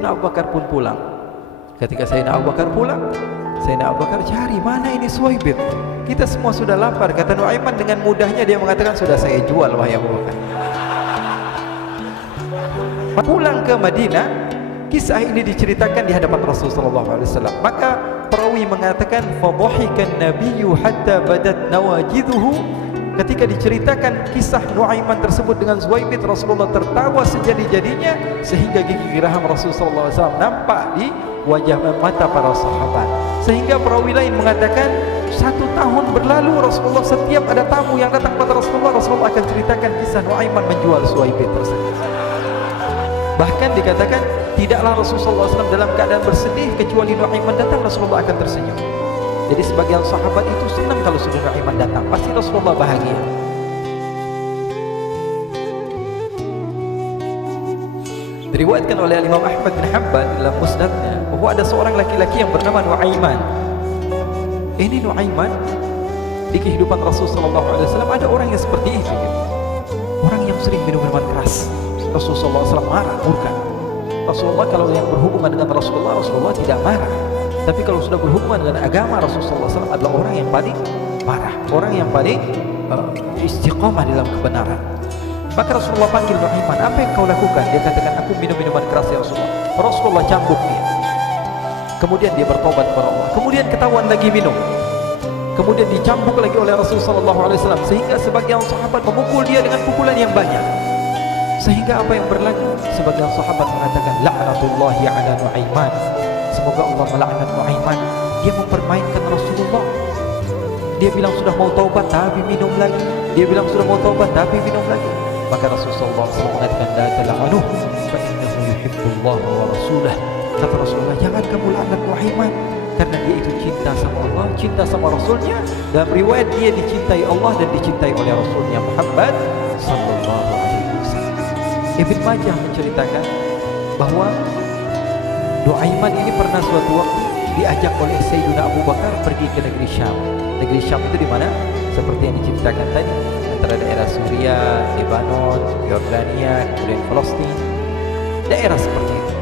Sayyidina Abu Bakar pun pulang. Ketika Sayyidina Abu Bakar pulang, Sayyidina Abu Bakar cari, mana ini Suhaibib? Kita semua sudah lapar. Kata Nuaiman dengan mudahnya dia mengatakan, sudah saya jual wahai Abu Bakar. Pulang ke Madinah, kisah ini diceritakan di hadapan Rasulullah SAW. Maka perawi mengatakan, fadhahikan nabiyyu hatta badat nawajiduhu. Ketika diceritakan kisah Nuaiman tersebut dengan Suhaibib, Rasulullah tertawa sejadi-jadinya sehingga gigi geraham Rasulullah SAW nampak di wajah mata para sahabat. Sehingga perawi lain mengatakan 1 tahun berlalu Rasulullah setiap ada tamu yang datang kepada Rasulullah, Rasulullah akan ceritakan kisah Nuaiman menjual Suhaibib tersebut. Bahkan dikatakan tidaklah Rasulullah SAW dalam keadaan bersedih kecuali Nuaiman datang, Rasulullah akan tersenyum. Jadi sebagian sahabat itu senang kalau sudah Nuaiman datang, pasti Rasulullah bahagia. Diriwayatkan oleh Imam Ahmad bin Hanbal dalam musnadnya bahwa ada seorang laki-laki yang bernama Nuaiman. Ini Nuaiman di kehidupan Rasulullah SAW ada orang yang seperti itu, orang yang sering minum minuman keras. Rasulullah SAW marah, murka. Rasulullah kalau yang berhubungan dengan Rasulullah tidak marah. Tapi kalau sudah berhubungan dengan agama, Rasulullah SAW adalah orang yang paling marah, orang yang paling istiqamah dalam kebenaran. Maka Rasulullah panggil Nuaiman, apa yang kau lakukan? Dia katakan, aku minum minuman keras ya Rasulullah. Rasulullah cambuk dia. Kemudian dia bertobat kepada Allah. Kemudian ketahuan lagi minum. Kemudian dicambuk lagi oleh Rasulullah SAW, sehingga sebagian sahabat memukul dia dengan pukulan yang banyak. Sehingga apa yang berlaku? Sebagian sahabat mengatakan, la'natullahi ala Nuaiman. Semoga Allah melaknat Nuaiman. Dia mempermainkan Rasulullah. Dia bilang sudah mau taubat tapi minum lagi. Dia bilang sudah mau taubat tapi minum lagi. Maka Rasulullah SAW mengatakan, la tal'anuh fa innahu yuhibbullah wa rasulah. Kata Rasulullah, jangan kamu laknat Nuaiman, karena dia itu cinta sama Allah, cinta sama Rasulnya. Dalam riwayat dia dicintai Allah dan dicintai oleh Rasulnya Muhammad sallallahu alaihi wasallam. Ibn Majah menceritakan bahwa Nuaiman ini pernah suatu waktu diajak oleh Sayyidina Abu Bakar pergi ke negeri Syam. Negeri Syam itu di mana? Seperti yang diceritakan tadi, antara daerah Suriah, Lebanon, Yordania, kemudian Palestina, daerah seperti itu.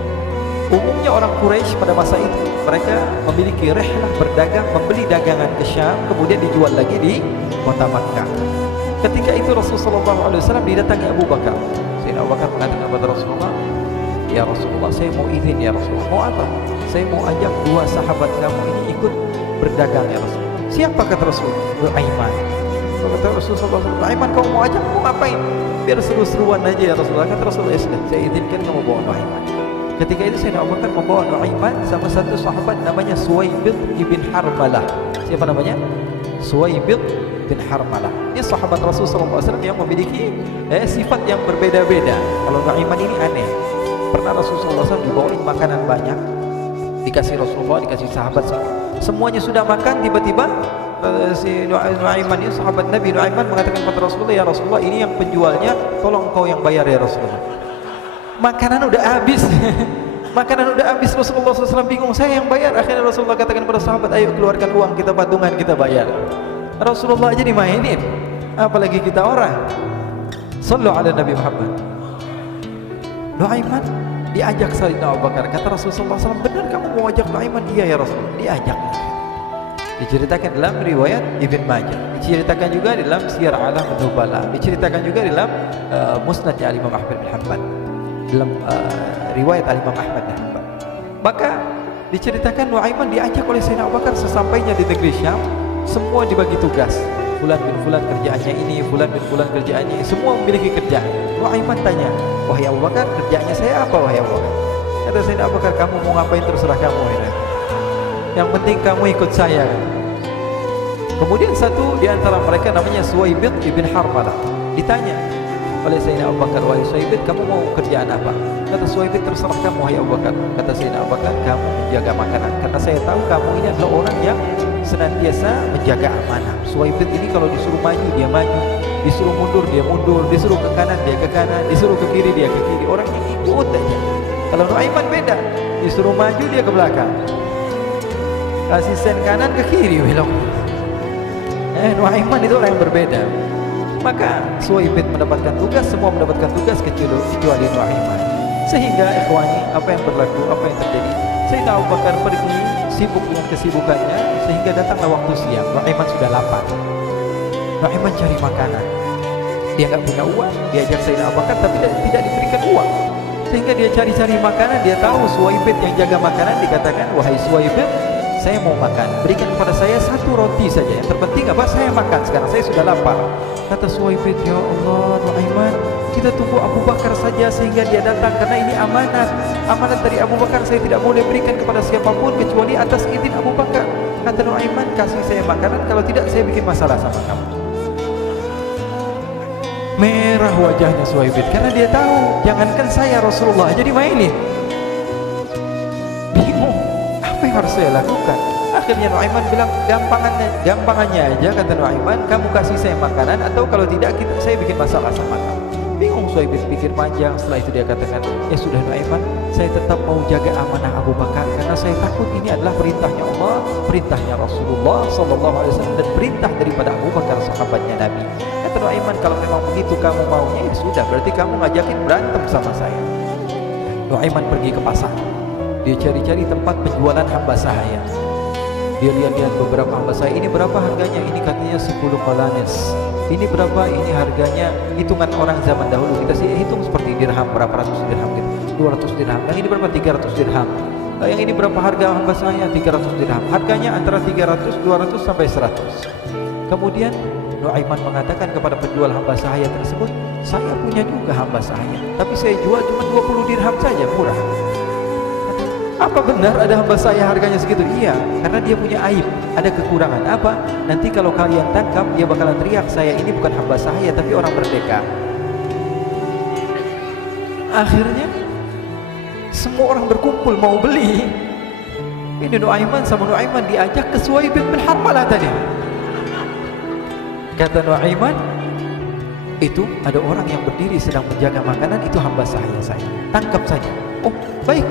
Umumnya orang Quraisy pada masa itu mereka memiliki rihlah berdagang, membeli dagangan ke Syam, kemudian dijual lagi di kota Makkah. Ketika itu Rasulullah SAW didatangi Abu Bakar. Sayyidina Abu Bakar mengatakan kepada Rasulullah, ya Rasulullah, saya mau izin ya Rasulullah. Mau apa? Saya mau ajak 2 sahabat kamu ini ikut berdagang ya Rasulullah. Siapa kata Rasulullah? Nuaiman. Kata Rasulullah, Nuaiman kamu mau ajak, mau ngapain? Biar seru-seruan aja ya Rasulullah. Kata Rasulullah, ya sudah, saya izinkan kamu bawa Nuaiman. Ketika itu Sayyidina Abu Bakar membawa Nuaiman sama satu sahabat namanya Suhaibib bin Harmalah. Siapa namanya? Suhaibib bin Harmalah. Dia sahabat Rasulullah SAW yang memiliki sifat yang berbeda-beda. Kalau Nuaiman ini aneh. Pernah Rasulullah SAW dibawain makanan banyak, dikasih Rasulullah, dikasih sahabat, semuanya sudah makan, tiba-tiba si Nuaiman ini, sahabat Nabi Nuaiman mengatakan kepada Rasulullah, ya Rasulullah, ini yang penjualnya, tolong kau yang bayar ya Rasulullah. Makanan udah habis. Makanan udah habis, Rasulullah SAW bingung, saya yang bayar. Akhirnya Rasulullah katakan kepada sahabat, ayo keluarkan uang, kita patungan, kita bayar. Rasulullah aja dimainin, apalagi kita orang. Sallu ala Nabi Muhammad. Nuaiman diajak Sayyidina Abu Bakar. Kata Rasulullah SAW, benar kamu mau ajak Nuaiman? Iya ya Rasulullah. Diajak. Diceritakan dalam riwayat Ibn Majah, diceritakan juga dalam Siyar A'lam Nubala, diceritakan juga dalam Musnadnya Imam Ahmad bin Hanbal, dalam riwayat Imam Ahmad bin Hanbal. Maka diceritakan Nuaiman diajak oleh Sayyidina Abu Bakar. Sesampainya di negeri Syam, semua dibagi tugas. Fulan bin Fulan kerjaannya ini, Fulan bin Fulan kerjaannya ini, semua memiliki kerjaan. Nuaiman tanya, wahai Abu Bakar, kerjaannya saya apa wahai Abu Bakar? Kata Sayyidina Abu Bakar, kamu mau ngapain terserah kamu ya. Yang penting kamu ikut saya. Kemudian satu di antara mereka namanya Suhaibib bin Harmalah ditanya oleh Sayyidina Abu Bakar, wahai Suhaibib, kamu mau kerjaan apa? Kata Suhaibib, terserah kamu wahai Abu Bakar. Kata Sayyidina Abu Bakar, kamu menjaga makanan, karena saya tahu kamu ini adalah orang yang senantiasa menjaga amanah. Suhaibib ini kalau disuruh maju dia maju, disuruh mundur dia mundur, disuruh ke kanan dia ke kanan, disuruh ke kiri dia ke kiri. Orangnya ikut aja. Kalau Nuaiman beda, disuruh maju dia ke belakang, asisten kanan ke kiri belok. Nuaiman itu orang yang berbeda. Maka Suhaibib mendapatkan tugas, semua mendapatkan tugas kecuali Nuaiman. Sehingga ikhwani, apa yang berlaku, apa yang terjadi, Sayyidina Abu Bakar pergi sibuk dengan kesibukannya, sehingga datanglah waktu siang. Nu'aiman sudah lapar. Nu'aiman cari makanan. Dia nggak punya uang, diajak Sayyidina Abu Bakar tapi tidak diberikan uang. Sehingga dia cari-cari makanan. Dia tahu Suwaibid yang jaga makanan, dikatakan, wahai Suwaibid, saya mau makan, berikan kepada saya satu roti saja, yang terpenting apa, saya makan sekarang, saya sudah lapar. Kata Suwaibid, ya Allah Nu'aiman, kita tunggu Abu Bakar saja sehingga dia datang, karena ini amanat dari Abu Bakar, saya tidak boleh berikan kepada siapapun kecuali atas izin Abu Bakar. Kata Nu'aiman, kasih saya makanan, kalau tidak saya bikin masalah sama kamu. Merah wajahnya Suwaibid karena dia tahu, jangankan saya, Rasulullah jadi mainin. Bingung, apa yang harus saya lakukan? Akhirnya Nu'aiman bilang, gampangannya aja, kata Nu'aiman, kamu kasih saya makanan, atau kalau tidak saya bikin masalah sama kamu. Bingung Suwaibid, pikir panjang. Setelah itu dia katakan, ya sudah Nu'aiman, saya tetap mau jaga amanah Abu Bakar, karena saya takut ini adalah perintahnya Allah, perintahnya Rasulullah SAW, dan perintah daripada Abu Bakar, sahabatnya Nabi. Kata Nu'aiman, kalau memang begitu kamu maunya, ya sudah, berarti kamu ngajakin berantem sama saya. Nu'aiman pergi ke pasar. Dia cari-cari tempat penjualan hamba sahaya. Dia lihat-lihat beberapa hamba sahaya. Ini berapa harganya? Ini katanya 10 qalanes. Ini berapa? Ini harganya hitungan orang zaman dahulu. Kita sih hitung seperti dirham, berapa ratus dirham gitu. 200 dirham. Yang ini berapa? 300 dirham. Yang ini berapa harga hamba sahaya? 300 dirham. Harganya antara 300, 200 sampai 100. Kemudian Nu'aiman mengatakan kepada penjual hamba sahaya tersebut, saya punya juga hamba sahaya, tapi saya jual cuma 20 dirham saja, murah. Apa benar ada hamba saya harganya segitu? Iya, karena dia punya aib, ada kekurangan. Apa? Nanti kalau kalian tangkap, dia bakalan teriak, saya ini bukan hamba sahaya tapi orang merdeka. Akhirnya semua orang berkumpul mau beli. Ini Nu'aiman sama Nu'aiman diajak ke Suwaibid bin Harmalah tadi. Kata Nu'aiman, itu ada orang yang berdiri sedang menjaga makanan, itu hamba saya, tangkap saja. Oh baik,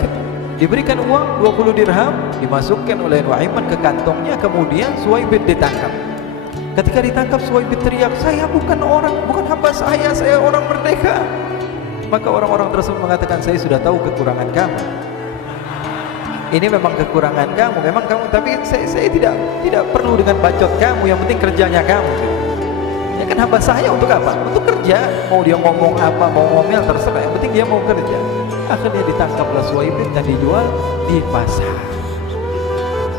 diberikan uang 20 dirham, dimasukkan oleh Nu'aiman ke kantongnya, kemudian Suwaibid ditangkap. Ketika ditangkap, Suwaibid teriak, saya bukan hamba saya orang merdeka. Maka orang-orang tersebut mengatakan, saya sudah tahu kekurangan kamu, ini memang kekurangan kamu, memang kamu, tapi saya tidak perlu dengan bacot kamu, yang penting kerjanya kamu. Ya kan hamba saya untuk apa? Untuk kerja. Mau dia ngomong apa, mau ngomel, terserah, yang penting dia mau kerja. Akhirnya ditangkaplah Suwaibid dan dijual di pasar.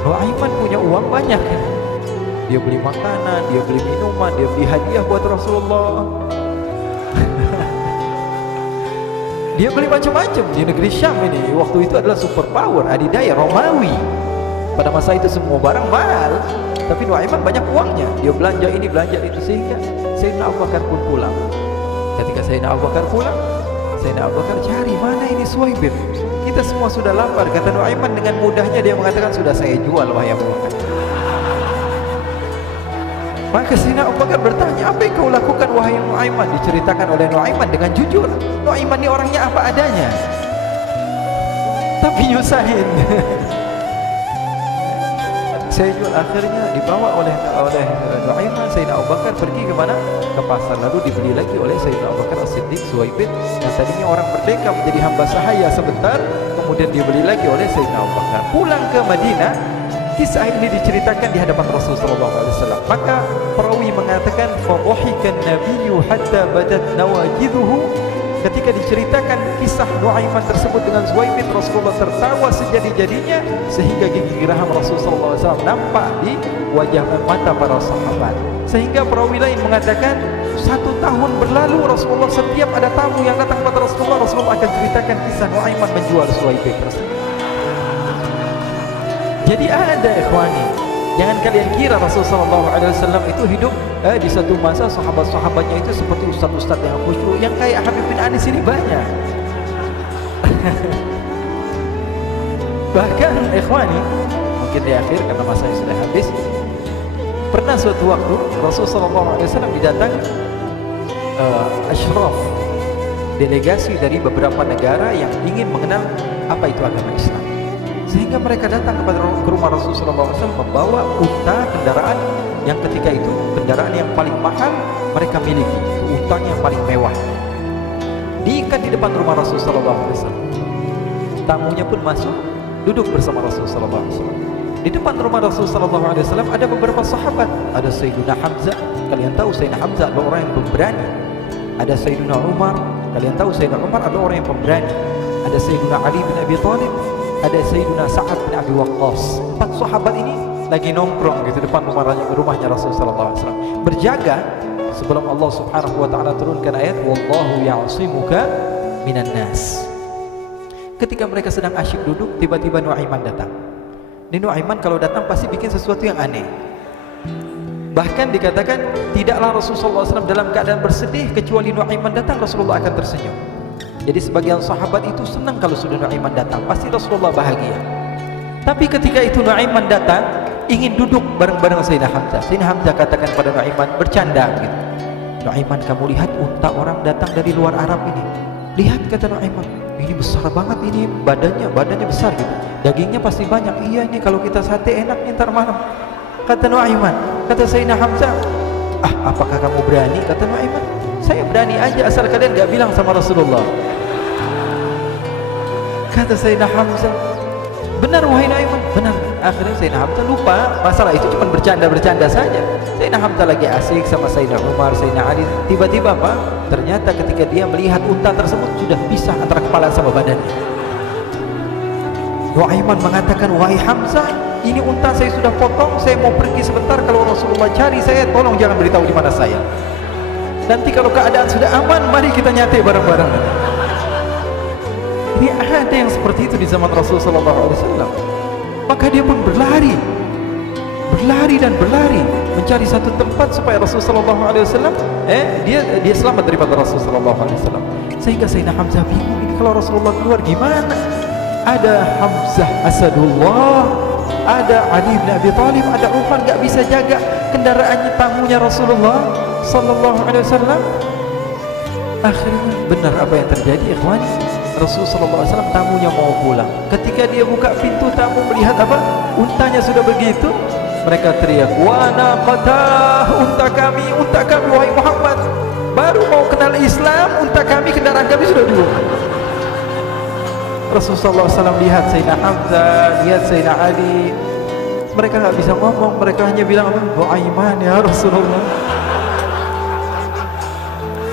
Nu'aiman punya uang banyak kan? Dia beli makanan, dia beli minuman, dia beli hadiah buat Rasulullah. Dia beli macam-macam di negeri Syam ini. Waktu itu adalah superpower, adidaya Romawi. Pada masa itu semua barang mahal, tapi Nu'aiman banyak uangnya. Dia belanja ini, belanja itu, sehingga Sayyidina Abu Bakar pun pulang. Ketika Sayyidina Abu Bakar pulang, Sayyidina Abu Bakar cari, mana ini Suwaibid? Kita semua sudah lapar. Kata Nu'aiman dengan mudahnya dia mengatakan, sudah saya jual wahai Abu Bakar. Maka Sayyidina Abu Bakar bertanya, apa yang kau lakukan wahai Nu'aiman? Diceritakan oleh Nu'aiman dengan jujur. Nu'aiman ini orangnya apa adanya, tapi nyusahin. Saya jual. Akhirnya dibawa oleh Nu'aiman, Sayyidina Abu Bakar pergi ke mana? Ke pasar, lalu dibeli lagi oleh Sayyidina Abu Bakar As-Siddiq. Suwaibid yang tadinya orang merdeka menjadi hamba sahaya sebentar, kemudian dibeli lagi oleh Sayyidina Abu Bakar. Pulang ke Madinah, kisah ini diceritakan di hadapan Rasulullah SAW. Maka perawi mengatakan, fadhahikan nabiyyu hatta badat nawajidhuhu. Ketika diceritakan kisah Nu'aiman tersebut dengan Suwaibid, Rasulullah tertawa sejadi-jadinya sehingga gigi geraham Rasulullah SAW nampak di wajah mata para sahabat. Sehingga perawi lain mengatakan 1 tahun berlalu, Rasulullah setiap ada tamu yang datang kepada Rasulullah akan ceritakan kisah Nu'aiman menjual Suwaibid tersebut. Jadi ada ikhwani, jangan kalian kira Rasulullah SAW itu hidup di satu masa sahabat-sahabatnya itu seperti ustaz-ustaz yang khusyuk, yang kayak Habib bin Anis ini banyak. Bahkan ikhwani, mungkin di akhir karena masanya sudah habis, pernah suatu waktu Rasulullah SAW didatangi asyraf, delegasi dari beberapa negara yang ingin mengenal apa itu agama Islam. Sehingga mereka datang ke rumah Rasulullah SAW membawa unta, kendaraan yang ketika itu kendaraan yang paling mahal mereka miliki, itu unta yang paling mewah. Diikat di depan rumah Rasulullah SAW. tamunya pun masuk, duduk bersama Rasulullah SAW. Di depan rumah Rasulullah SAW ada beberapa sahabat. Ada Sayyidina Hamzah, kalian tahu Sayyidina Hamzah adalah orang yang pemberani. Ada Sayyidina Umar, kalian tahu Sayyidina Umar adalah orang yang pemberani. Ada Sayyidina Ali bin Abi Thalib, ada Sayyidina Sa'ad bin Abi Waqqas. 4 sahabat ini lagi nongkrong gitu depan rumahnya Rasulullah SAW, berjaga sebelum Allah Subhanahu wa taala turunkan ayat wallahu ya'simuka minan nas. Ketika mereka sedang asyik duduk, tiba-tiba Nuaiman datang. Ini Nuaiman kalau datang pasti bikin sesuatu yang aneh. Bahkan dikatakan tidaklah Rasulullah SAW dalam keadaan bersedih, kecuali Nuaiman datang Rasulullah akan tersenyum. Jadi sebagian sahabat itu senang kalau sudah Nuaiman datang, pasti Rasulullah bahagia. Tapi ketika itu Nuaiman datang, ingin duduk bareng-bareng Sayyidina Hamzah. Sayyidina Hamzah katakan pada Nuaiman, bercanda gitu. Nuaiman, kamu lihat unta orang datang dari luar Arab ini. Lihat, kata Nuaiman, ini besar banget, ini badannya besar gitu. Dagingnya pasti banyak. Iya, ini kalau kita sate enak nih ntar malam. Kata Nuaiman. Kata Sayyidina Hamzah, apakah kamu berani? Kata Nuaiman, saya berani aja asal kalian gak bilang sama Rasulullah. Kata Sayyidina Hamzah, benar wahai Nuaiman? Benar. Akhirnya Sayyidina Hamzah lupa masalah itu, cuma bercanda-bercanda saja. Sayyidina Hamzah lagi asik sama Sayyidina Umar, Sayyidina Ali. Tiba-tiba apa? Ternyata ketika dia melihat unta tersebut sudah pisah antara kepala sama badannya. Nuaiman mengatakan, wahai Hamzah, ini unta saya sudah potong, saya mau pergi sebentar. Kalau Rasulullah cari saya, tolong jangan beritahu di mana saya. Nanti kalau keadaan sudah aman, mari kita nyate bareng-bareng. Ini ada yang seperti itu di zaman Rasulullah SAW. Maka dia pun berlari dan berlari mencari satu tempat supaya Rasulullah SAW dia selamat daripada Rasulullah SAW. Sehingga Sayyidina Hamzah bingung, ini kalau Rasulullah keluar gimana? Ada Hamzah Asadullah, ada Ali bin Abi Thalib, ada Umar, gak bisa jaga kendaraannya, tamunya Rasulullah Sallallahu Alaihi Wasallam. Akhirnya benar apa yang terjadi, ikhwan. Rasulullah Sallallahu Alaihi Wasallam tamunya mau pulang. Ketika dia buka pintu tamu melihat apa? Untanya sudah begitu. Mereka teriak, wa naqatah, unta kami wahai Muhammad. Baru mau kenal Islam, unta kami, kendaraan kami sudah dulu. Rasulullah SAW lihat Sayyidina Hamzah, lihat Sayyidina Ali. Mereka nggak bisa ngomong, mereka hanya bilang apa? Nuaiman ya Rasulullah.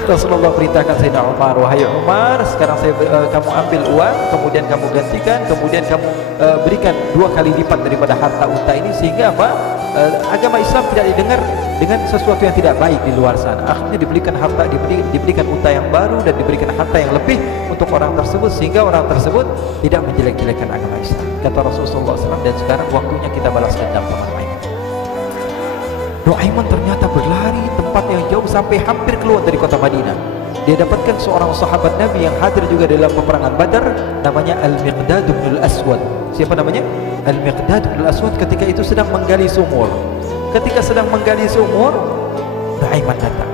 Rasulullah perintahkan Sayyidina Umar, wahai Umar, sekarang kamu ambil uang, kemudian kamu gantikan, kemudian kamu berikan 2 kali lipat daripada harta unta ini, sehingga apa? Agama Islam tidak didengar dengan sesuatu yang tidak baik di luar sana. Akhirnya diberikan harta, diberikan unta yang baru dan diberikan harta yang lebih untuk orang tersebut, sehingga orang tersebut tidak menjelek-jelekan agama Islam. Kata Rasulullah SAW, dan sekarang waktunya kita balas dendam teman-teman. Nuaiman ternyata berlari tempat yang jauh sampai hampir keluar dari kota Madinah. Dia dapatkan seorang sahabat Nabi yang hadir juga dalam peperangan Badar, namanya Al-Miqdad bin Al-Aswad. Siapa namanya? Al-Miqdad bin Al-Aswad ketika itu sedang menggali sumur. Ketika sedang menggali sumur, Nuaiman datang.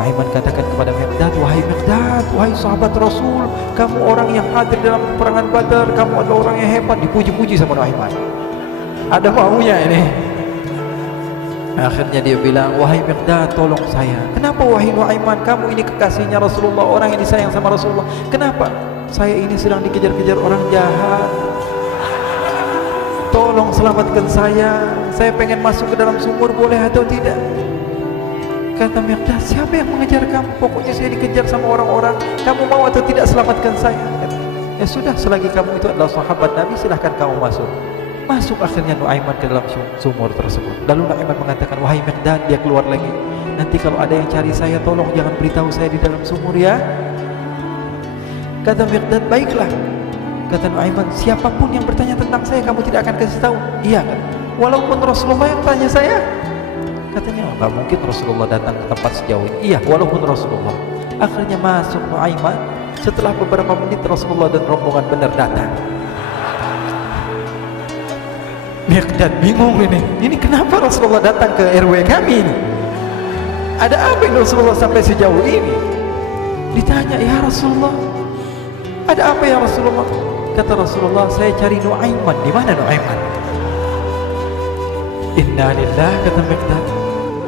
Nuaiman katakan kepada Miqdad, wahai Miqdad, wahai sahabat Rasul, kamu orang yang hadir dalam peperangan Badar, kamu adalah orang yang hebat. Dipuji-puji sama Nuaiman. Ada maunya ini. Akhirnya dia bilang, wahai Miqdad, tolong saya. Kenapa wahai Nuaiman? Kamu ini kekasihnya Rasulullah, orang yang disayang sama Rasulullah. Kenapa? Saya ini sedang dikejar-kejar orang jahat. Tolong selamatkan saya. Saya pengen masuk ke dalam sumur, boleh atau tidak? Kata Miqdad, siapa yang mengejar kamu? Pokoknya saya dikejar sama orang-orang. Kamu mau atau tidak selamatkan saya? Ya sudah, selagi kamu itu adalah sahabat Nabi, silahkan kamu masuk. Masuk akhirnya Nuaiman ke dalam sumur tersebut. Lalu Nuaiman mengatakan, wahai Miqdad, dia keluar lagi. Nanti kalau ada yang cari saya, tolong jangan beritahu saya di dalam sumur ya. Kata Miqdad, baiklah. Kata Nuaiman, siapapun yang bertanya tentang saya, kamu tidak akan kasih tahu. Iya kan? Walaupun Rasulullah yang tanya saya. Katanya, enggak mungkin Rasulullah datang ke tempat sejauh ini. Iya, walaupun Rasulullah. Akhirnya masuk Nuaiman. Setelah beberapa menit Rasulullah dan rombongan benar datang. Miqdad bingung ini. Ini kenapa Rasulullah datang ke RW kami ini? Ada apa yang Rasulullah sampai sejauh ini? Ditanya, ya Rasulullah, ada apa ya Rasulullah? Kata Rasulullah, saya cari Nuaiman. Di mana Nuaiman? Inna lillahi, kata Miqdad.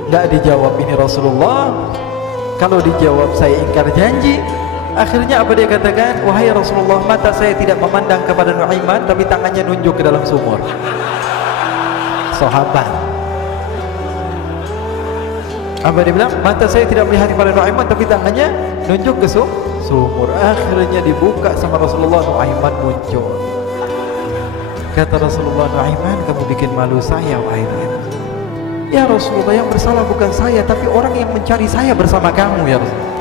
Tidak dijawab ini Rasulullah. Kalau dijawab saya ingkar janji. Akhirnya apa dia katakan? Wahai Rasulullah, mata saya tidak memandang kepada Nuaiman, tapi tangannya nunjuk ke dalam sumur. Sahabat. Apa dia bilang? Mata saya tidak melihat kepada Nuaiman, tapi tangannya nunjuk ke sumur. Akhirnya dibuka sama Rasulullah, Nuaiman muncul. Kata Rasulullah, Nuaiman, kamu bikin malu saya, Nuaiman. Ya Rasulullah, yang bersalah bukan saya, tapi orang yang mencari saya bersama kamu, ya Rasulullah.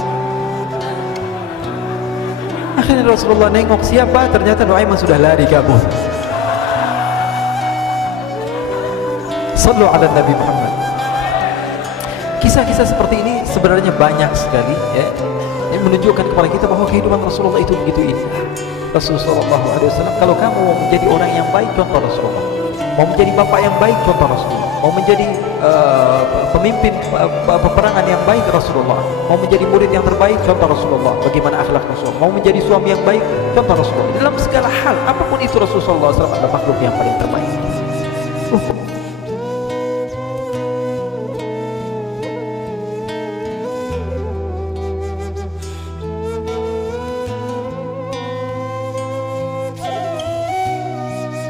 Akhirnya Rasulullah nengok siapa, ternyata Nuaiman sudah lari kabur. Sallu ala Nabi Muhammad. Kisah-kisah seperti ini sebenarnya banyak sekali, ya. Ini menunjukkan kepada kita bahwa kehidupan Rasulullah itu begitu indah. Rasulullah SAW, kalau kamu mau menjadi orang yang baik, contoh Rasulullah. Mau menjadi bapak yang baik, contoh Rasulullah. Mau menjadi pemimpin peperangan yang baik, Rasulullah. Mau menjadi murid yang terbaik, contoh Rasulullah. Bagaimana akhlak Rasulullah. Mau menjadi suami yang baik, contoh Rasulullah. Dalam segala hal, apapun itu Rasulullah SAW adalah makhluk yang paling terbaik.